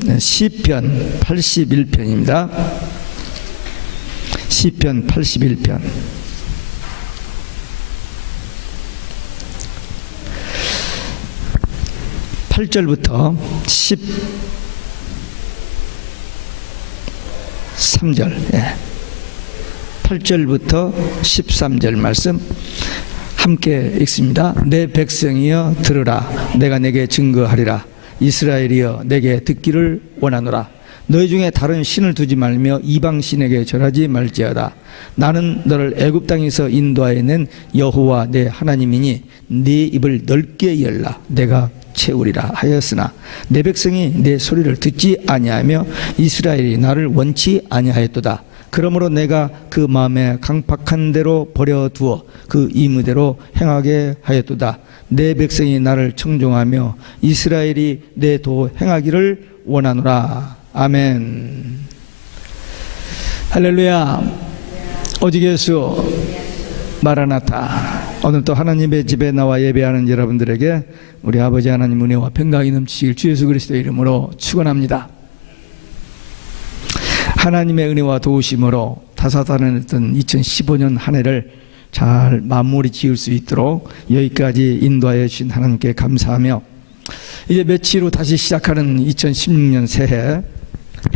말씀은 시편 81편입니다. 시편 81편. 8절부터 13절, 8절부터 13절 말씀 함께 읽습니다. 내 백성이여 들으라. 내가 내게 증거하리라. 이스라엘이여 내게 듣기를 원하노라. 너희 중에 다른 신을 두지 말며 이방 신에게 절하지 말지어다. 나는 너를 애굽 땅에서 인도하여 낸 여호와 내 하나님이니 네 입을 넓게 열라. 내가 채우리라 하였으나 내 백성이 내 소리를 듣지 아니하며 이스라엘이 나를 원치 아니하였도다. 그러므로 내가 그 마음에 강팍한 대로 버려두어 그 임의대로 행하게 하였도다. 내 백성이 나를 청종하며 이스라엘이 내 도 행하기를 원하노라. 아멘. 할렐루야. 오직 예수 마라나타. 오늘 또 하나님의 집에 나와 예배하는 여러분들에게 우리 아버지 하나님 은혜와 평강이 넘치길 주 예수 그리스도의 이름으로 축원합니다. 하나님의 은혜와 도우심으로 다사다난했던 2015년 한 해를 잘 마무리 지을 수 있도록 여기까지 인도하여 주신 하나님께 감사하며 이제 며칠 후 다시 시작하는 2016년 새해를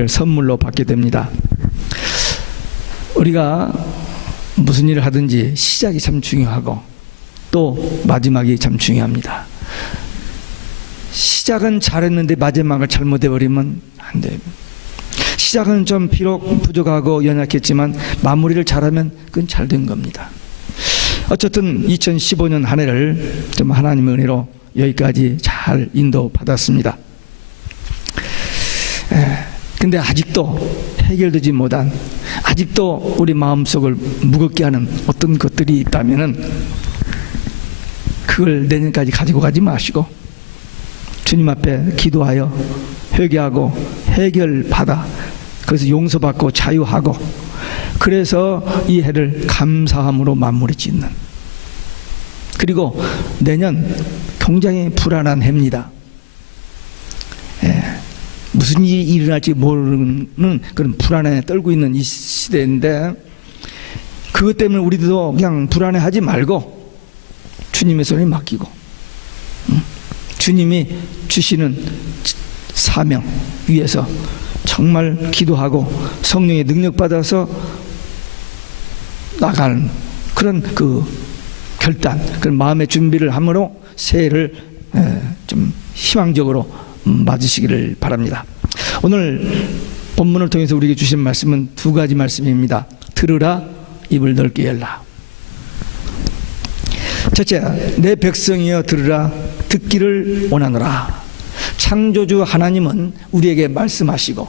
선물로 받게 됩니다. 우리가 무슨 일을 하든지 시작이 참 중요하고 또 마지막이 참 중요합니다. 시작은 잘했는데 마지막을 잘못해버리면 안 돼요. 시작은 좀 비록 부족하고 연약했지만 마무리를 잘하면 그건 잘 된 겁니다. 어쨌든 2015년 한 해를 좀 하나님의 은혜로 여기까지 잘 인도받았습니다. 근데 아직도 해결되지 못한, 아직도 우리 마음속을 무겁게 하는 어떤 것들이 있다면은 그걸 내년까지 가지고 가지 마시고 주님 앞에 기도하여 회개하고 해결받아 그래서 용서받고 자유하고 그래서 이 해를 감사함으로 마무리 짓는, 그리고 내년 굉장히 불안한 해입니다. 무슨 일이 일어날지 모르는 그런 불안에 떨고 있는 이 시대인데 그것 때문에 우리도 그냥 불안해하지 말고 주님의 손에 맡기고 주님이 주시는 사명 위에서 정말 기도하고 성령의 능력 받아서 나가는 그런 그 결단, 그런 마음의 준비를 함으로 새해를 좀 희망적으로 맞으시기를 바랍니다. 오늘 본문을 통해서 우리에게 주신 말씀은 두 가지 말씀입니다. 들으라, 입을 넓게 열라. 첫째, 내 백성이여 들으라, 듣기를 원하노라. 창조주 하나님은 우리에게 말씀하시고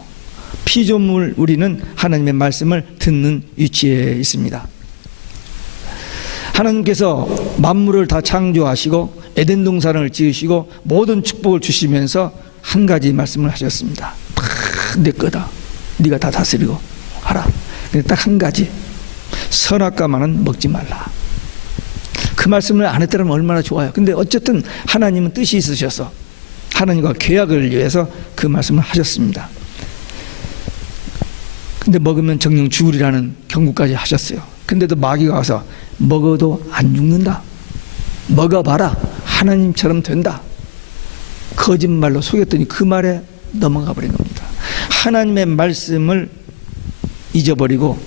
피조물 우리는 하나님의 말씀을 듣는 위치에 있습니다. 하나님께서 만물을 다 창조하시고 에덴 동산을 지으시고 모든 축복을 주시면서 한 가지 말씀을 하셨습니다. 내 거다. 네가 다 다스리고 하라. 근데 딱 한 가지, 선악과만은 먹지 말라. 그 말씀을 안 했더라면 얼마나 좋아요. 근데 어쨌든 하나님은 뜻이 있으셔서 하나님과 계약을 위해서 그 말씀을 하셨습니다. 근데 먹으면 정령 죽으리라는 경고까지 하셨어요. 근데도 마귀가 와서 먹어도 안 죽는다, 먹어봐라, 하나님처럼 된다, 거짓말로 속였더니 그 말에 넘어가 버린 겁니다. 하나님의 말씀을 잊어버리고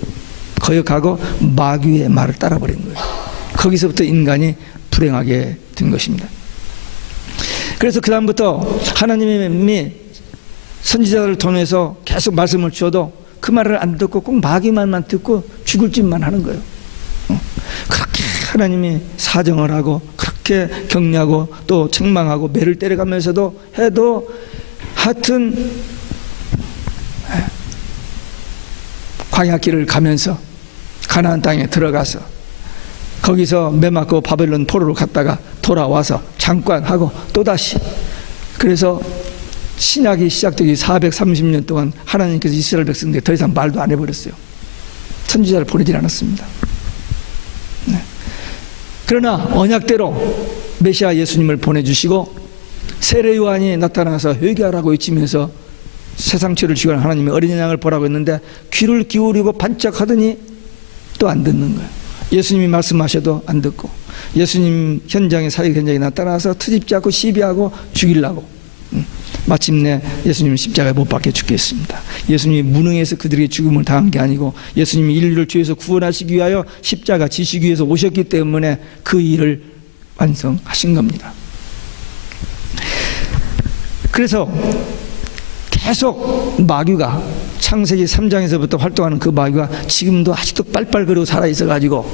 거역하고 마귀의 말을 따라버린 거예요. 거기서부터 인간이 불행하게 된 것입니다. 그래서 그 다음부터 하나님이 선지자를 통해서 계속 말씀을 주어도 그 말을 안 듣고 꼭 마귀 말만 듣고 죽을 짓만 하는 거예요. 그렇게 하나님이 사정을 하고 그렇게 격려하고 또 책망하고 매를 때려가면서도 해도 하여튼 광야길을 가면서 가나안 땅에 들어가서 거기서 매 맞고 바벨론 포로로 갔다가 돌아와서 잠깐 하고 또다시, 그래서 신약이 시작되기 430년 동안 하나님께서 이스라엘 백성들에게 더 이상 말도 안 해버렸어요. 선지자를 보내질 않았습니다. 그러나 언약대로 메시아 예수님을 보내주시고 세례 요한이 나타나서 회개하라고 외치면서 세상죄를 지고 하나님이 어린 양을 보라고 했는데 귀를 기울이고 반짝하더니 또 안 듣는 거예요. 예수님이 말씀하셔도 안 듣고, 예수님 현장에, 사역 현장에 나타나서 트집지 않고 시비하고 죽이려고 마침내 예수님은 십자가에 못 박혀 죽겠습니다. 예수님이 무능해서 그들에게 죽음을 당한 게 아니고 예수님이 인류를 죄에서 구원하시기 위하여 십자가 지시기 위해서 오셨기 때문에 그 일을 완성하신 겁니다. 그래서 계속 마귀가, 창세기 3장에서부터 활동하는 그 마귀가 지금도 아직도 빨빨거리고 살아있어 가지고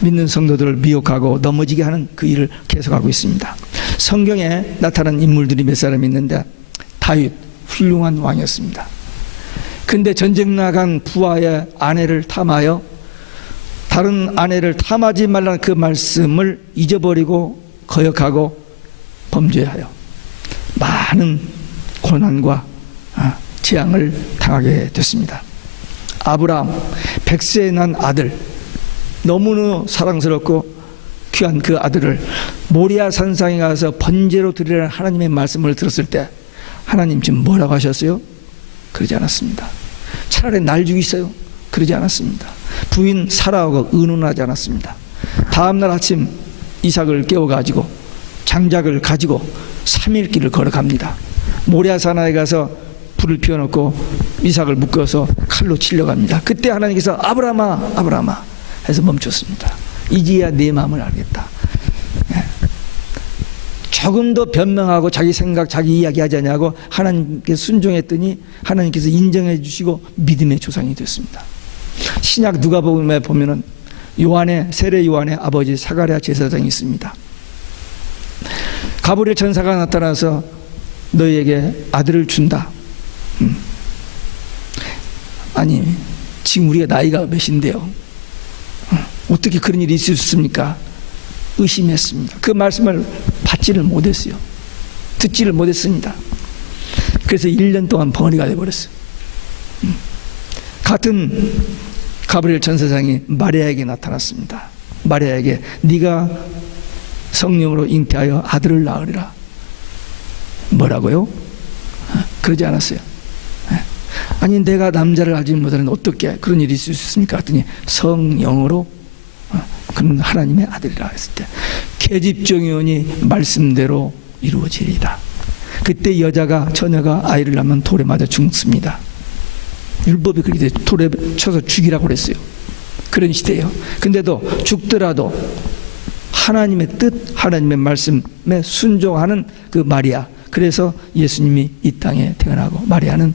믿는 성도들을 미혹하고 넘어지게 하는 그 일을 계속하고 있습니다. 성경에 나타난 인물들이 몇 사람 있는데, 다윗 훌륭한 왕이었습니다. 근데 전쟁 나간 부하의 아내를 탐하여 다른 아내를 탐하지 말라는 그 말씀을 잊어버리고 거역하고 범죄하여 많은 고난과 재앙을 당하게 됐습니다. 아브라함 100세에 난 아들, 너무나 사랑스럽고 귀한 그 아들을 모리아 산상에 가서 번제로 드리라는 하나님의 말씀을 들었을 때 하나님 지금 뭐라고 하셨어요? 그러지 않았습니다. 차라리 날 죽이세요. 그러지 않았습니다. 부인 사라하고 의논하지 않았습니다. 다음날 아침 이삭을 깨워가지고 장작을 가지고 3일 길을 걸어갑니다. 모리아 산하에 가서 불을 피워놓고 이삭을 묶어서 칼로 치려고 합니다. 그때 하나님께서 아브라함아 아브라함아 해서 멈췄습니다. 이제야 내 마음을 알겠다. 조금 더 변명하고 자기 생각 자기 이야기 하지 않냐고 하나님께 순종했더니 하나님께서 인정해 주시고 믿음의 조상이 됐습니다. 신약 누가복음에 보면은 세례 요한의 아버지 사가랴 제사장이 있습니다. 가브리엘 천사가 나타나서 너희에게 아들을 준다. 아니 지금 우리가 나이가 몇인데요, 어떻게 그런 일이 있을 수 있습니까? 의심했습니다. 그 말씀을 받지를 못했어요. 듣지를 못했습니다. 그래서 1년 동안 벙어리가 돼버렸어요. 같은 가브리엘 천사장이 마리아에게 나타났습니다. 마리아에게 네가 성령으로 잉태하여 아들을 낳으리라. 뭐라고요? 그러지 않았어요. 아니 내가 남자를 알지 못하는 어떻게 그런 일이 있을 수 있습니까? 했더니 성령으로 그는 하나님의 아들이라 했을 때 계집종이오니 말씀대로 이루어지리라. 그때 처녀가 아이를 낳으면 돌에 맞아 죽습니다. 율법이 그렇게 돼 돌에 쳐서 죽이라고 그랬어요. 그런 시대예요. 근데도 죽더라도 하나님의 뜻, 하나님의 말씀에 순종하는 그 마리아, 그래서 예수님이 이 땅에 태어나고 마리아는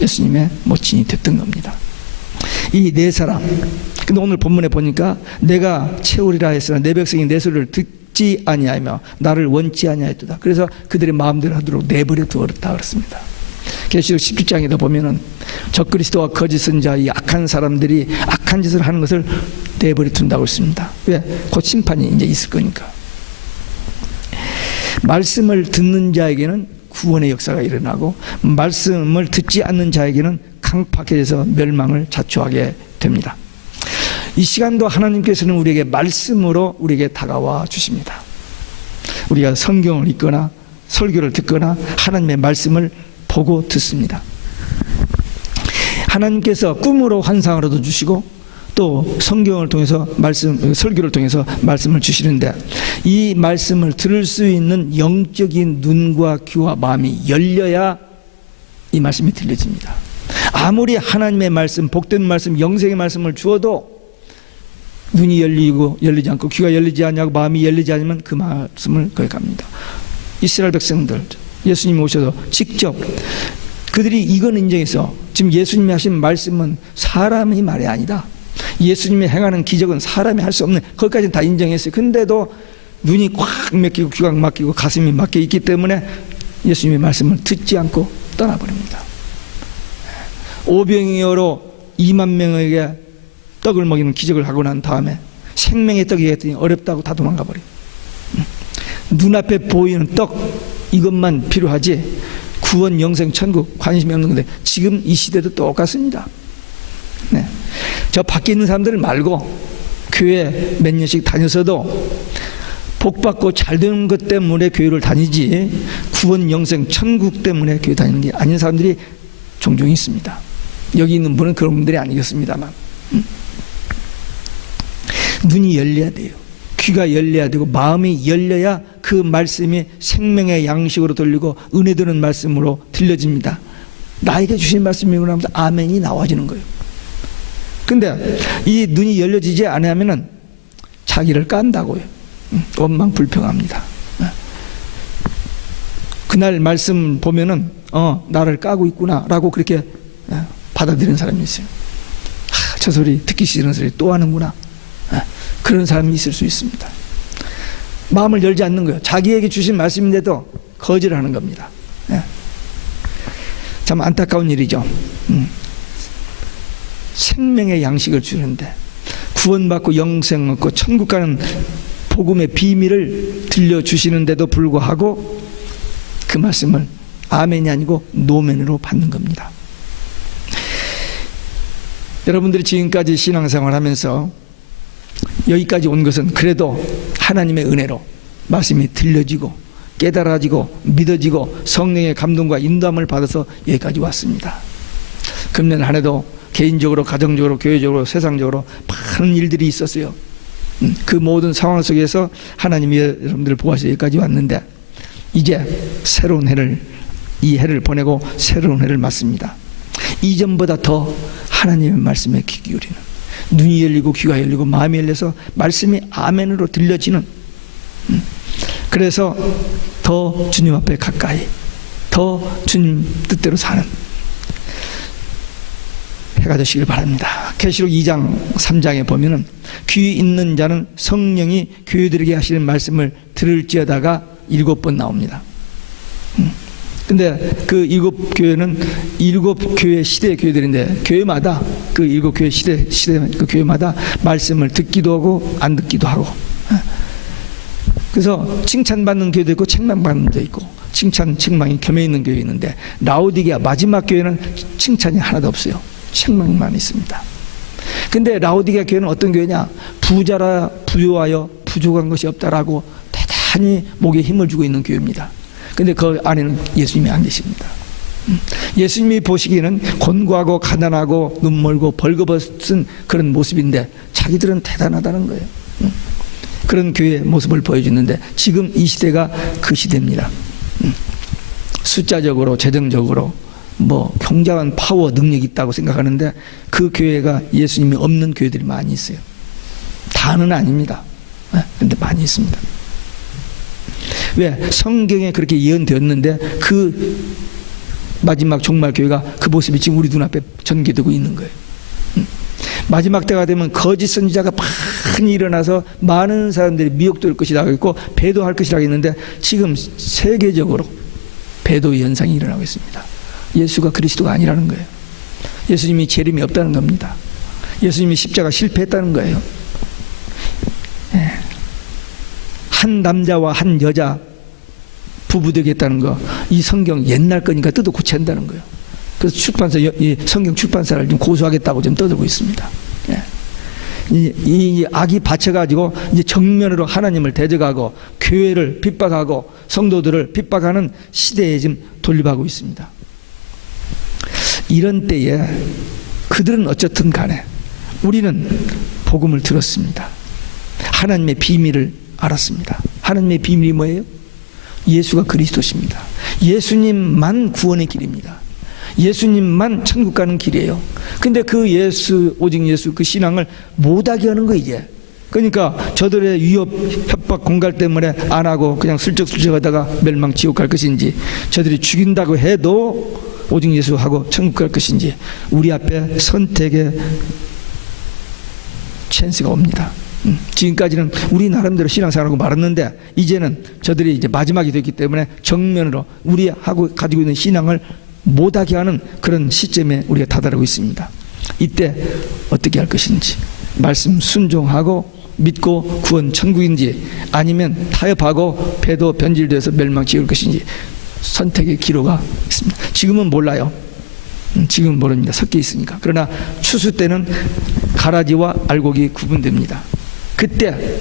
예수님의 모친이 됐던 겁니다. 이 네 사람, 근데 오늘 본문에 보니까 내가 채우리라 했으나 내 백성이 내 소리를 듣지 아니하며 나를 원치 아니하였도다. 그래서 그들의 마음대로 하도록 내버려 두었다 그랬습니다. 계시록 17장에도 보면은 적그리스도와 거짓 선자, 이 악한 사람들이 악한 짓을 하는 것을 내버려 둔다고 했습니다. 왜? 곧 심판이 이제 있을 거니까. 말씀을 듣는 자에게는 구원의 역사가 일어나고 말씀을 듣지 않는 자에게는 강팍해져서 멸망을 자초하게 됩니다. 이 시간도 하나님께서는 우리에게 말씀으로 우리에게 다가와 주십니다. 우리가 성경을 읽거나 설교를 듣거나 하나님의 말씀을 보고 듣습니다. 하나님께서 꿈으로 환상으로도 주시고 또 성경을 통해서 설교를 통해서 말씀을 주시는데, 이 말씀을 들을 수 있는 영적인 눈과 귀와 마음이 열려야 이 말씀이 들려집니다. 아무리 하나님의 말씀, 복된 말씀, 영생의 말씀을 주어도 눈이 열리지 않고 귀가 열리지 않냐고 마음이 열리지 않으면 그 말씀을 거역합니다. 이스라엘 백성들 예수님이 오셔서 직접 그들이 이건 인정해서, 지금 예수님이 하신 말씀은 사람의 말이 아니다, 예수님이 행하는 기적은 사람이 할 수 없는, 거기까지는 다 인정했어요. 근데도 눈이 꽉 막히고 귀가 막히고 가슴이 막혀 있기 때문에 예수님의 말씀을 듣지 않고 떠나버립니다. 오병이어로 2만 명에게 떡을 먹이는 기적을 하고 난 다음에 생명의 떡이 했더니 어렵다고 다 도망가 버려요. 눈앞에 보이는 떡, 이것만 필요하지 구원, 영생, 천국 관심이 없는 건데 지금 이 시대도 똑같습니다. 네. 저 밖에 있는 사람들 말고 교회 몇 년씩 다녔어도 복받고 잘되는 것 때문에 교회를 다니지 구원, 영생, 천국 때문에 교회 다니는 게 아닌 사람들이 종종 있습니다. 여기 있는 분은 그런 분들이 아니겠습니다만, 눈이 열려야 돼요. 귀가 열려야 되고 마음이 열려야 그 말씀이 생명의 양식으로 들리고 은혜 되는 말씀으로 들려집니다. 나에게 주신 말씀이구나 하면서 아멘이 나와지는 거예요. 근데 이 눈이 열려지지 않으면 자기를 깐다고요. 원망 불평합니다. 그날 말씀 보면은 나를 까고 있구나 라고 그렇게 받아들이는 사람이 있어요. 저 소리 듣기 싫은 소리 또 하는구나. 그런 사람이 있을 수 있습니다. 마음을 열지 않는 거예요. 자기에게 주신 말씀인데도 거절하는 겁니다. 참 안타까운 일이죠. 생명의 양식을 주는데 구원받고 영생 얻고 천국 가는 복음의 비밀을 들려주시는데도 불구하고 그 말씀을 아멘이 아니고 노멘으로 받는 겁니다. 여러분들이 지금까지 신앙생활 하면서 여기까지 온 것은 그래도 하나님의 은혜로 말씀이 들려지고 깨달아지고 믿어지고 성령의 감동과 인도함을 받아서 여기까지 왔습니다. 금년 한 해도 개인적으로, 가정적으로, 교회적으로, 세상적으로 많은 일들이 있었어요. 그 모든 상황 속에서 하나님이 여러분들을 보아서 여기까지 왔는데 이제 새로운 해를, 이 해를 보내고 새로운 해를 맞습니다. 이전보다 더 하나님의 말씀에 귀 기울이는, 눈이 열리고 귀가 열리고 마음이 열려서 말씀이 아멘으로 들려지는, 그래서 더 주님 앞에 가까이, 더 주님 뜻대로 사는 해가 되시길 바랍니다. 계시록 2장 3장에 보면은 귀 있는 자는 성령이 교회들에게 하시는 말씀을 들을지어다가 7번 나옵니다. 근데 그 7교회는 7교회 시대의 교회들인데 교회마다 그 7교회 시대 그 교회마다 말씀을 듣기도 하고 안 듣기도 하고, 그래서 칭찬받는 교회도 있고 책망받는 데 있고 칭찬 책망이 겸해 있는 교회 있는데 라오디게아 마지막 교회는 칭찬이 하나도 없어요. 책망만 있습니다. 근데 라오디게아 교회는 어떤 교회냐? 부자라 부유하여 부족한 것이 없다라고 대단히 목에 힘을 주고 있는 교회입니다. 근데 그 안에는 예수님이 안 계십니다. 예수님이 보시기에는 곤고하고 가난하고 눈멀고 벌거벗은 그런 모습인데 자기들은 대단하다는 거예요. 그런 교회의 모습을 보여주는데 지금 이 시대가 그 시대입니다. 숫자적으로 재정적으로 뭐 굉장한 파워 능력이 있다고 생각하는데 그 교회가 예수님이 없는 교회들이 많이 있어요. 다는 아닙니다. 그런데 많이 있습니다. 왜? 성경에 그렇게 예언되었는데 그 마지막 종말 교회가 그 모습이 지금 우리 눈앞에 전개되고 있는 거예요. 마지막 때가 되면 거짓 선지자가 많이 일어나서 많은 사람들이 미혹될 것이라고 했고 배도할 것이라고 했는데 지금 세계적으로 배도의 현상이 일어나고 있습니다. 예수가 그리스도가 아니라는 거예요. 예수님이 재림이 없다는 겁니다. 예수님이 십자가 실패했다는 거예요. 한 남자와 한 여자 부부 되겠다는 거, 이 성경 옛날 거니까 뜯어 고쳐야 한다는 거예요. 그래서 출판사, 이 성경 출판사를 좀 고소하겠다고 좀 떠들고 있습니다. 이 악이 받쳐가지고 이제 정면으로 하나님을 대적하고 교회를 핍박하고 성도들을 핍박하는 시대에 지금 돌입하고 있습니다. 이런 때에 그들은 어쨌든 간에 우리는 복음을 들었습니다. 하나님의 비밀을 알았습니다. 하나님의 비밀이 뭐예요? 예수가 그리스도십니다. 예수님만 구원의 길입니다. 예수님만 천국 가는 길이에요. 근데 그 예수, 오직 예수 그 신앙을 못하게 하는 거 이제. 그러니까 저들의 위협, 협박, 공갈 때문에 안 하고 그냥 슬쩍슬쩍 하다가 멸망 지옥 갈 것인지, 저들이 죽인다고 해도 오직 예수하고 천국 갈 것인지, 우리 앞에 선택의 찬스가 옵니다. 지금까지는 우리 나름대로 신앙생활하고 말았는데 이제는 저들이 이제 마지막이 됐기 때문에 정면으로 우리하고 가지고 있는 신앙을 못하게 하는 그런 시점에 우리가 다다르고 있습니다. 이때 어떻게 할 것인지, 말씀 순종하고 믿고 구원 천국인지 아니면 타협하고 배도 변질돼서 멸망 지을 것인지 선택의 기로가 있습니다. 지금은 몰라요. 지금은 모릅니다. 섞여 있으니까. 그러나 추수 때는 가라지와 알곡이 구분됩니다. 그때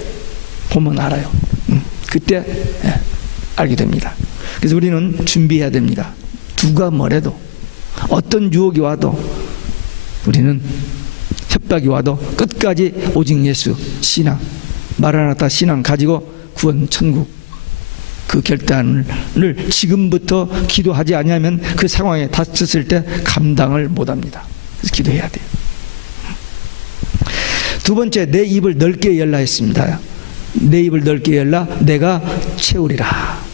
보면 알아요. 그때 알게 됩니다. 그래서 우리는 준비해야 됩니다. 누가 뭐래도, 어떤 유혹이 와도, 우리는 협박이 와도 끝까지 오직 예수 신앙, 마라나타 신앙 가지고 구원 천국 그 결단을 지금부터 기도하지 않으면 그 상황에 닥쳤을 때 감당을 못합니다. 그래서 기도해야 돼요. 두 번째, 내 입을 넓게 열라 했습니다. 내 입을 넓게 열라 내가 채우리라.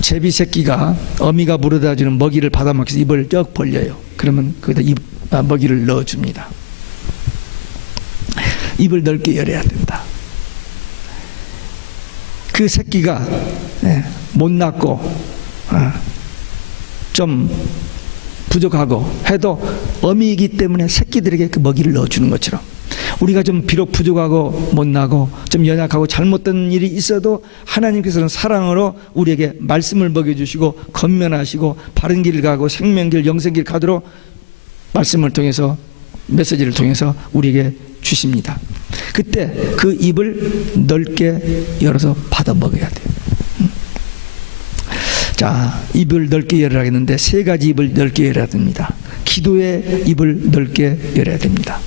제비 새끼가 어미가 물어다 주는 먹이를 받아먹혀서 입을 쩍 벌려요. 그러면 거기다 먹이를 넣어줍니다. 입을 넓게 열어야 된다. 그 새끼가 못 낳고 좀 부족하고 해도 어미이기 때문에 새끼들에게 그 먹이를 넣어주는 것처럼, 우리가 좀 비록 부족하고 못나고 좀 연약하고 잘못된 일이 있어도 하나님께서는 사랑으로 우리에게 말씀을 먹여주시고 건면하시고 바른 길을 가고 생명길 영생길 가도록 말씀을 통해서, 메시지를 통해서 우리에게 주십니다. 그때 그 입을 넓게 열어서 받아 먹어야 돼요. 자, 입을 넓게 열어야 하겠는데 세 가지 입을 넓게 열어야 됩니다. 기도의 입을 넓게 열어야 됩니다.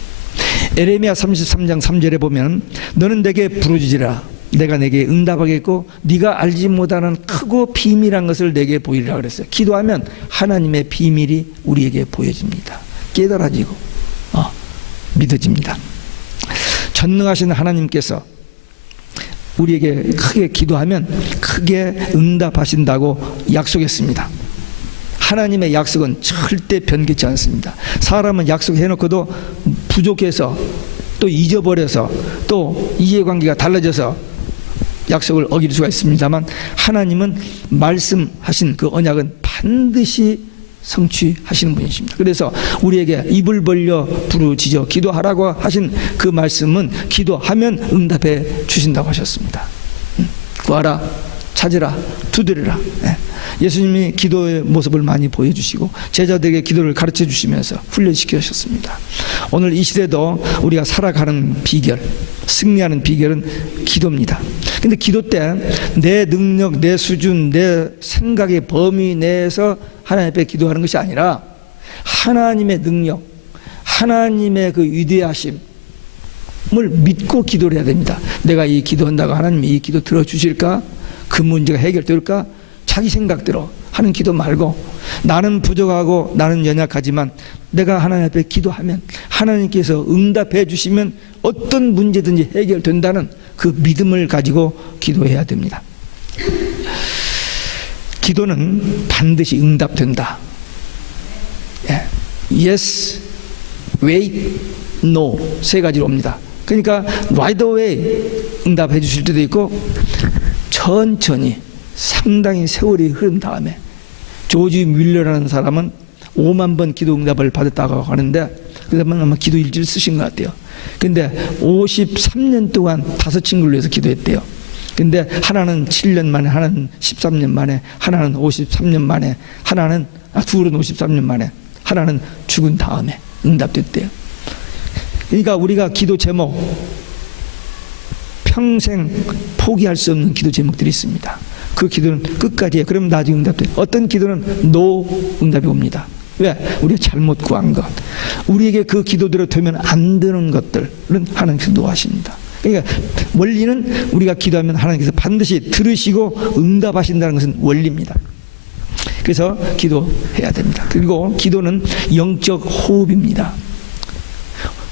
에레미야 33장 3절에 보면 너는 내게 부르짖으라 내가 내게 응답하겠고 네가 알지 못하는 크고 비밀한 것을 내게 보이리라 그랬어요. 기도하면 하나님의 비밀이 우리에게 보여집니다. 깨달아지고 믿어집니다. 전능하신 하나님께서 우리에게 크게 기도하면 크게 응답하신다고 약속했습니다. 하나님의 약속은 절대 변개치 않습니다. 사람은 약속해놓고도 부족해서 또 잊어버려서 또 이해관계가 달라져서 약속을 어길 수가 있습니다만, 하나님은 말씀하신 그 언약은 반드시 성취하시는 분이십니다. 그래서 우리에게 입을 벌려 부르짖어 기도하라고 하신 그 말씀은 기도하면 응답해 주신다고 하셨습니다. 구하라, 찾으라, 두드리라. 예수님이 기도의 모습을 많이 보여주시고 제자들에게 기도를 가르쳐 주시면서 훈련시켜 주셨습니다. 오늘 이 시대도 우리가 살아가는 비결, 승리하는 비결은 기도입니다. 근데 기도 때 내 능력, 내 수준, 내 생각의 범위 내에서 하나님 앞에 기도하는 것이 아니라 하나님의 능력, 하나님의 그 위대하심을 믿고 기도를 해야 됩니다. 내가 이 기도한다고 하나님이 이 기도 들어주실까? 그 문제가 해결될까? 자기 생각대로 하는 기도 말고, 나는 부족하고 나는 연약하지만 내가 하나님 앞에 기도하면 하나님께서 응답해 주시면 어떤 문제든지 해결된다는 그 믿음을 가지고 기도해야 됩니다. 기도는 반드시 응답된다. Yes, wait, no 세 가지로 옵니다. 그러니까 right away 응답해 주실 때도 있고 천천히 상당히 세월이 흐른 다음에, 조지 뮬러라는 사람은 5만 번 기도 응답을 받았다고 하는데 그다음에 아마 기도 일지를 쓰신 것 같아요. 근데 53년 동안 5친구를 위해서 기도했대요. 근데 하나는 7년 만에, 하나는 13년 만에, 하나는 53년 만에, 하나는 둘은 53년 만에, 하나는 죽은 다음에 응답됐대요. 그러니까 우리가 기도 제목, 평생 포기할 수 없는 기도 제목들이 있습니다. 그 기도는 끝까지 해요. 그럼 나중에 응답돼요. 어떤 기도는 노 응답이 옵니다. 왜? 우리가 잘못 구한 것, 우리에게 그 기도대로 되면 안 되는 것들은 하나님께서 노하십니다. 그러니까 원리는 우리가 기도하면 하나님께서 반드시 들으시고 응답하신다는 것은 원리입니다. 그래서 기도해야 됩니다. 그리고 기도는 영적 호흡입니다.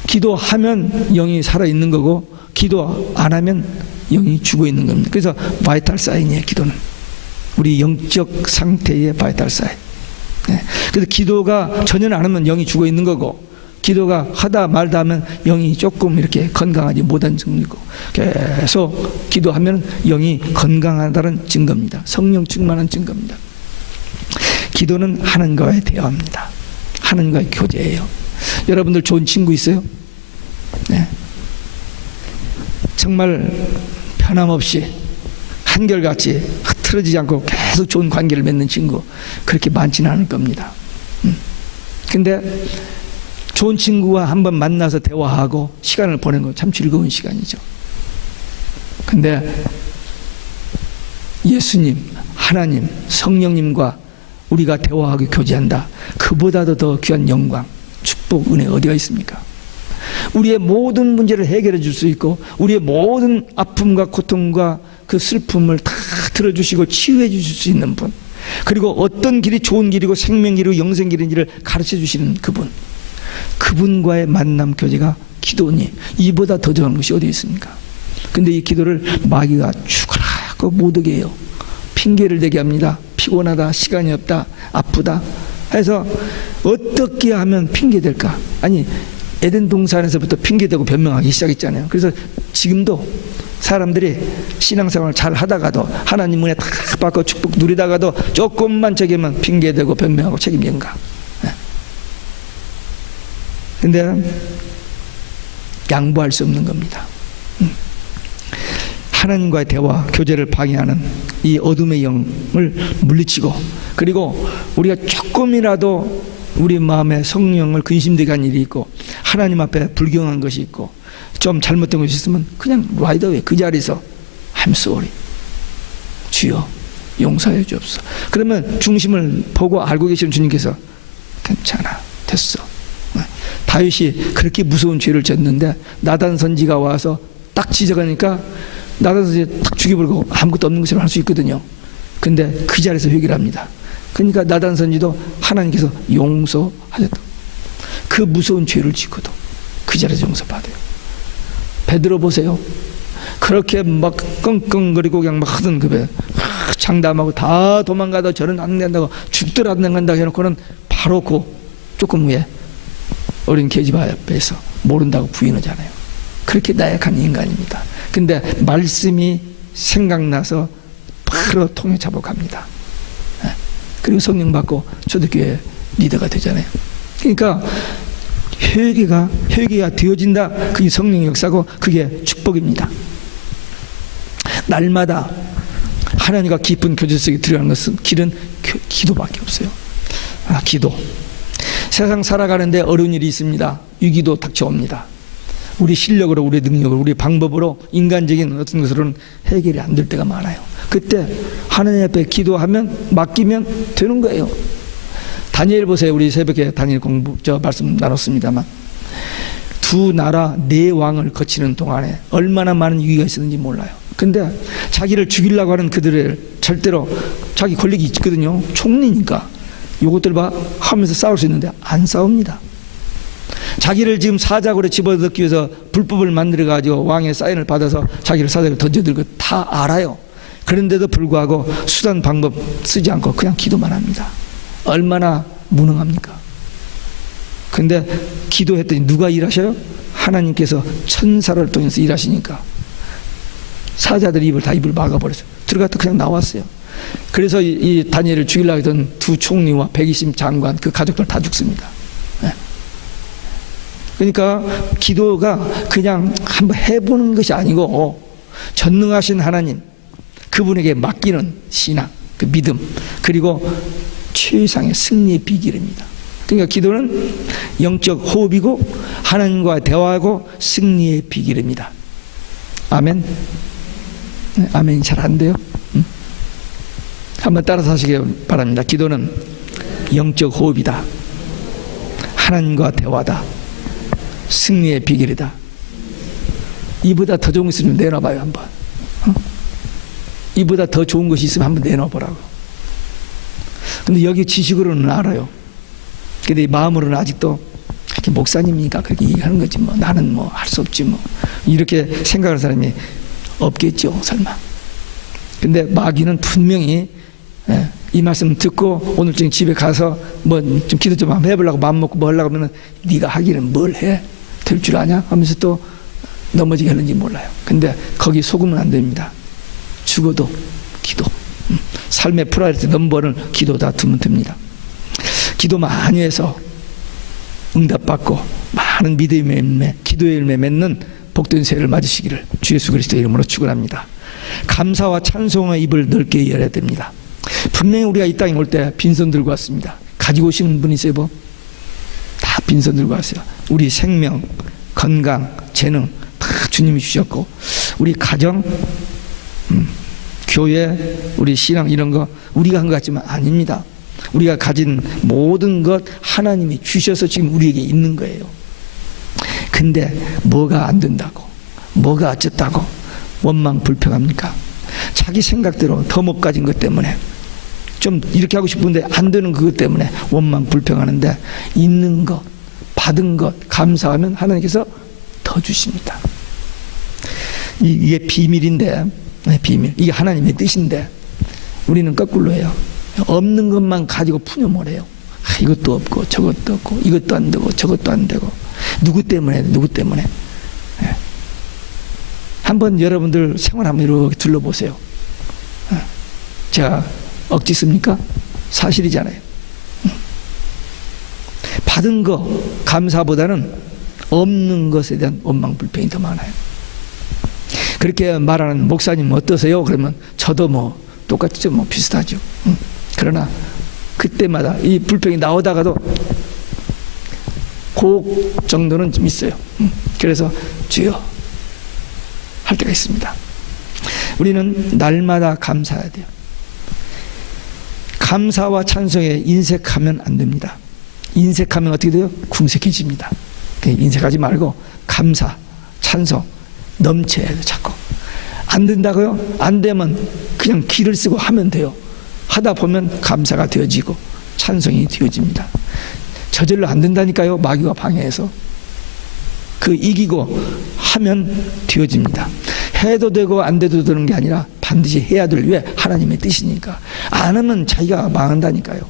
기도하면 영이 살아있는 거고 기도 안 하면 영이 죽어 있는 겁니다. 그래서 바이탈 사인이에요. 기도는 우리 영적 상태의 바이탈 사인. 그래서 기도가 전혀 안 하면 영이 죽어 있는 거고, 기도가 하다 말다 하면 영이 조금 이렇게 건강하지 못한 증거이고, 계속 기도하면 영이 건강하다는 증거입니다. 성령 충만한 증거입니다. 기도는 하나님과의 대화입니다. 하나님과의 교제예요. 여러분들 좋은 친구 있어요? 네. 정말 변함없이 한결같이 흐트러지지 않고 계속 좋은 관계를 맺는 친구, 그렇게 많지는 않을 겁니다. 근데 좋은 친구와 한번 만나서 대화하고 시간을 보내는 거 참 즐거운 시간이죠. 근데 예수님, 하나님, 성령님과 우리가 대화하고 교제한다. 그보다도 더 귀한 영광, 축복, 은혜 어디가 있습니까? 우리의 모든 문제를 해결해 줄 수 있고 우리의 모든 아픔과 고통과 그 슬픔을 다 들어주시고 치유해 주실 수 있는 분, 그리고 어떤 길이 좋은 길이고 생명길이고 영생길인지를 가르쳐 주시는 그분, 그분과의 만남 교제가 기도니 이보다 더 좋은 것이 어디 있습니까? 근데 이 기도를 마귀가 죽어라 하고 못 오게 해요. 핑계를 대게 합니다. 피곤하다, 시간이 없다, 아프다 해서 어떻게 하면 핑계댈까? 아니, 에덴 동산에서부터 핑계대고 변명하기 시작했잖아요. 그래서 지금도 사람들이 신앙생활을 잘 하다가도 하나님 은혜 다 받고 축복 누리다가도 조금만 저기면 핑계대고 변명하고 책임 연가. 근데 양보할 수 없는 겁니다. 하나님과의 대화, 교제를 방해하는 이 어둠의 영을 물리치고, 그리고 우리가 조금이라도 우리 마음에 성령을 근심되게 한 일이 있고 하나님 앞에 불경한 것이 있고 좀 잘못된 것이 있으면 그냥 right away 그 자리에서 I'm sorry, 주여 용서해 주옵소서. 그러면 중심을 보고 알고 계시는 주님께서 괜찮아, 됐어. 다윗이 그렇게 무서운 죄를 졌는데 나단 선지가 와서 딱 지적하니까 나단 선지 딱 죽여버리고 아무것도 없는 것처럼 할 수 있거든요. 근데 그 자리에서 회개를 합니다. 그러니까 나단 선지도 하나님께서 용서하셨다. 그 무서운 죄를 짓고도 그 자리에서 용서받아요. 베드로 보세요. 그렇게 막 끙끙거리고 그냥 막 하던 그 배 장담하고 다 도망가다 저는 안 된다고 죽더라도 안 간다고 해놓고는 바로 그 조금 후에 어린 계집 앞에서 모른다고 부인하잖아요. 그렇게 나약한 인간입니다. 근데 말씀이 생각나서 바로 통에 잡아갑니다. 그리고 성령 받고 초대교회 리더가 되잖아요. 그러니까 회개가 되어진다. 그게 성령의 역사고 그게 축복입니다. 날마다 하나님과 깊은 교제 속에 들어가는 것은 길은 기도밖에 없어요. 기도. 세상 살아가는데 어려운 일이 있습니다. 위기도 닥쳐옵니다. 우리 실력으로, 우리 능력으로, 우리 방법으로, 인간적인 어떤 것으로는 해결이 안 될 때가 많아요. 그때 하나님 앞에 기도하면, 맡기면 되는 거예요. 다니엘 보세요. 우리 새벽에 다니엘 말씀 나눴습니다만 두 나라 네 왕을 거치는 동안에 얼마나 많은 위기가 있었는지 몰라요. 근데 자기를 죽이려고 하는 그들을 절대로 자기 권력이 있거든요. 총리니까 요것들 봐 하면서 싸울 수 있는데 안 싸웁니다. 자기를 지금 사자굴에 집어넣기 위해서 불법을 만들어가지고 왕의 사인을 받아서 자기를 사자굴에 던져들고 다 알아요. 그런데도 불구하고 수단 방법 쓰지 않고 그냥 기도만 합니다. 얼마나 무능합니까? 근데 기도했더니 누가 일하셔요? 하나님께서 천사를 통해서 일하시니까 사자들 입을 막아버렸어요. 들어갔다 그냥 나왔어요. 그래서 이 다니엘을 죽이려고 했던 두 총리와 120 장관 그 가족들 다 죽습니다. 그러니까 기도가 그냥 한번 해보는 것이 아니고 전능하신 하나님, 그분에게 맡기는 신앙, 그 믿음, 그리고 최상의 승리의 비결입니다. 그러니까 기도는 영적 호흡이고 하나님과 대화하고 승리의 비결입니다. 아멘. 아멘이 잘 안 돼요? 한번 따라서 하시기 바랍니다. 기도는 영적 호흡이다. 하나님과 대화다. 승리의 비결이다. 이보다 더 좋은 거 있으면 내놔봐요 한번. 이보다 더 좋은 것이 있으면 한번 내놔보라고. 근데 여기 지식으로는 알아요. 근데 마음으로는 아직도 목사님이니까 그렇게 얘기하는 거지 뭐 나는 뭐 할 수 없지 뭐 이렇게 생각하는 사람이 없겠죠 설마. 근데 마귀는 분명히 이 말씀 듣고 오늘 좀 집에 가서 뭐 좀 기도 좀 한번 해보려고 마음 먹고 뭐 하려고 하면 네가 하기는 뭘 해? 될 줄 아냐? 하면서 또 넘어지게 하는지 몰라요. 근데 거기 속으면 안 됩니다. 죽어도 기도. 삶의 프라이어티 넘버는 기도다 두면 됩니다. 기도 많이 해서 응답받고 많은 믿음의 열매, 기도의 열매 맺는 복된 새해를 맞으시기를 주 예수 그리스도의 이름으로 축원합니다. 감사와 찬송의 입을 넓게 열어야 됩니다. 분명히 우리가 이 땅에 올 때 빈손 들고 왔습니다. 가지고 오신 분이 있어요 뭐? 다 빈손 들고 왔어요. 우리 생명, 건강, 재능 다 주님이 주셨고, 우리 가정, 교회, 우리 신앙 이런 거 우리가 한 것 같지만 아닙니다. 우리가 가진 모든 것 하나님이 주셔서 지금 우리에게 있는 거예요. 근데 뭐가 안 된다고, 뭐가 어쨌다고 원망 불평합니까? 자기 생각대로 더 못 가진 것 때문에, 좀 이렇게 하고 싶은데 안 되는 그것 때문에 원망 불평하는데, 있는 것, 받은 것 감사하면 하나님께서 더 주십니다. 이게 비밀인데, 비밀, 이게 하나님의 뜻인데 우리는 거꾸로 해요. 없는 것만 가지고 푸념을 이것도 없고 저것도 없고 이것도 안 되고 저것도 안 되고, 누구 때문에, 누구 때문에. 한번 여러분들 생활 한번 이렇게 둘러보세요. 제가 억지 씁니까? 사실이잖아요. 받은 거 감사보다는 없는 것에 대한 원망 불평이 더 많아요. 그렇게 말하는 목사님 어떠세요? 그러면 저도 뭐 똑같죠, 뭐 비슷하죠. 그러나 그때마다 이 불평이 나오다가도 그 정도는 좀 있어요. 그래서 주여 할 때가 있습니다. 우리는 날마다 감사해야 돼요. 감사와 찬송에 인색하면 안 됩니다. 인색하면 어떻게 돼요? 궁색해집니다. 인색하지 말고 감사, 찬송 넘쳐야 돼요. 자꾸 안 된다고요? 안 되면 그냥 기를 쓰고 하면 돼요. 하다 보면 감사가 되어지고 찬송이 되어집니다. 저절로 안 된다니까요. 마귀가 방해해서. 그 이기고 하면 되어집니다. 해도 되고 안 돼도 되는 게 아니라 반드시 해야 될, 왜? 하나님의 뜻이니까. 안 하면 자기가 망한다니까요.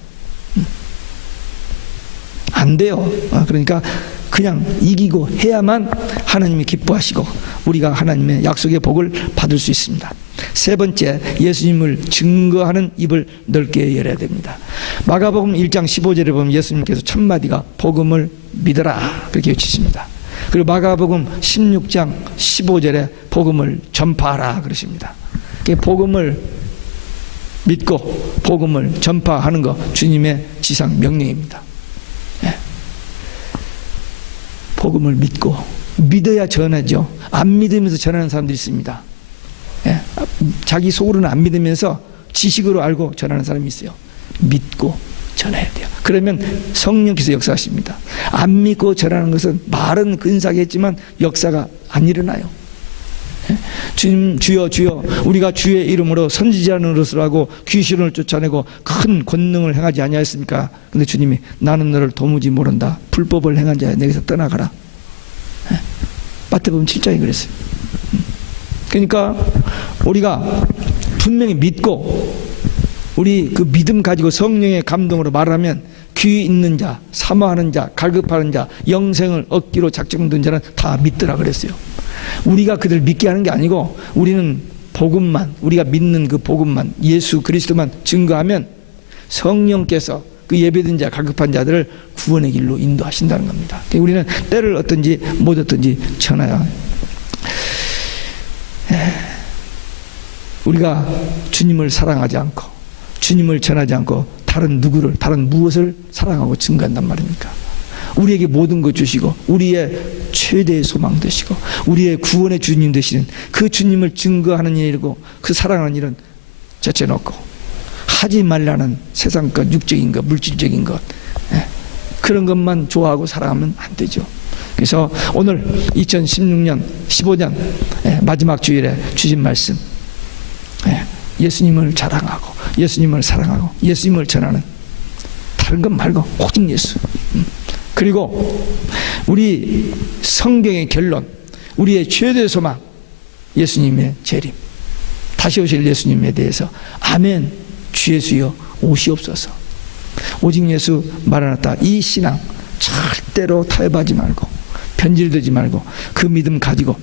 안 돼요. 그러니까 그냥 이기고 해야만 하나님이 기뻐하시고 우리가 하나님의 약속의 복을 받을 수 있습니다. 세 번째, 예수님을 증거하는 입을 넓게 열어야 됩니다. 마가복음 1장 15절에 보면 예수님께서 첫 마디가 복음을 믿어라 그렇게 외치십니다. 그리고 마가복음 16장 15절에 복음을 전파하라 그러십니다. 복음을 믿고 복음을 전파하는 거 주님의 지상 명령입니다. 복음을 믿고, 믿어야 전하죠. 안 믿으면서 전하는 사람들이 있습니다. 자기 속으로는 안 믿으면서 지식으로 알고 전하는 사람이 있어요. 믿고 전해야 돼요. 그러면 성령께서 역사하십니다. 안 믿고 전하는 것은 말은 근사하겠지만 역사가 안 일어나요. 주님, 주여 주여 우리가 주의 이름으로 선지자 노릇을 하고 귀신을 쫓아내고 큰 권능을 행하지 아니하였습니까? 근데 주님이 나는 너를 도무지 모른다. 불법을 행한 자야 내게서 떠나가라. 마태복음 7장에 그랬어요. 그러니까 우리가 분명히 믿고 우리 그 믿음 가지고 성령의 감동으로 말하면 귀 있는 자, 사모하는 자, 갈급하는 자, 영생을 얻기로 작정된 자는 다 믿더라 그랬어요. 우리가 그들 믿게 하는 게 아니고 우리는 복음만, 우리가 믿는 그 복음만, 예수 그리스도만 증거하면 성령께서 그 예배된 자, 갈급한 자들을 구원의 길로 인도하신다는 겁니다. 우리는 때를 얻든지 못 얻든지 전하야. 우리가 주님을 사랑하지 않고 주님을 전하지 않고 다른 누구를, 다른 무엇을 사랑하고 증거한단 말입니까? 우리에게 모든 것 주시고 우리의 최대의 소망 되시고 우리의 구원의 주님 되시는 그 주님을 증거하는 일이고 그 사랑하는 일은 제쳐놓고 하지 말라는 세상 것, 육적인 것, 물질적인 것, 그런 것만 좋아하고 살아가면 안 되죠. 그래서 오늘 2016년 15년 마지막 주일에 주신 말씀, 예수님을 자랑하고 예수님을 사랑하고 예수님을 전하는, 다른 것 말고 오직 예수. 그리고 우리 성경의 결론, 우리의 최대 소망, 예수님의 재림, 다시 오실 예수님에 대해서 아멘, 주 예수여 오시옵소서. 오직 예수 마라나타, 이 신앙 절대로 타협하지 말고 변질되지 말고 그 믿음 가지고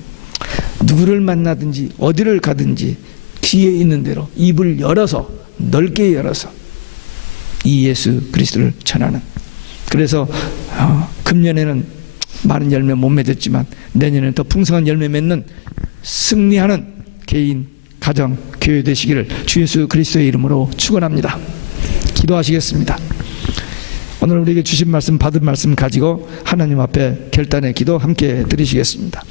누구를 만나든지 어디를 가든지 기회 있는 대로 입을 열어서, 넓게 열어서 이 예수 그리스도를 전하는. 그래서 금년에는 많은 열매 못 맺었지만 내년에는 더 풍성한 열매 맺는 승리하는 개인, 가정, 교회 되시기를 주 예수 그리스도의 이름으로 축원합니다. 기도하시겠습니다. 오늘 우리에게 주신 말씀, 받은 말씀 가지고 하나님 앞에 결단의 기도 함께 드리시겠습니다.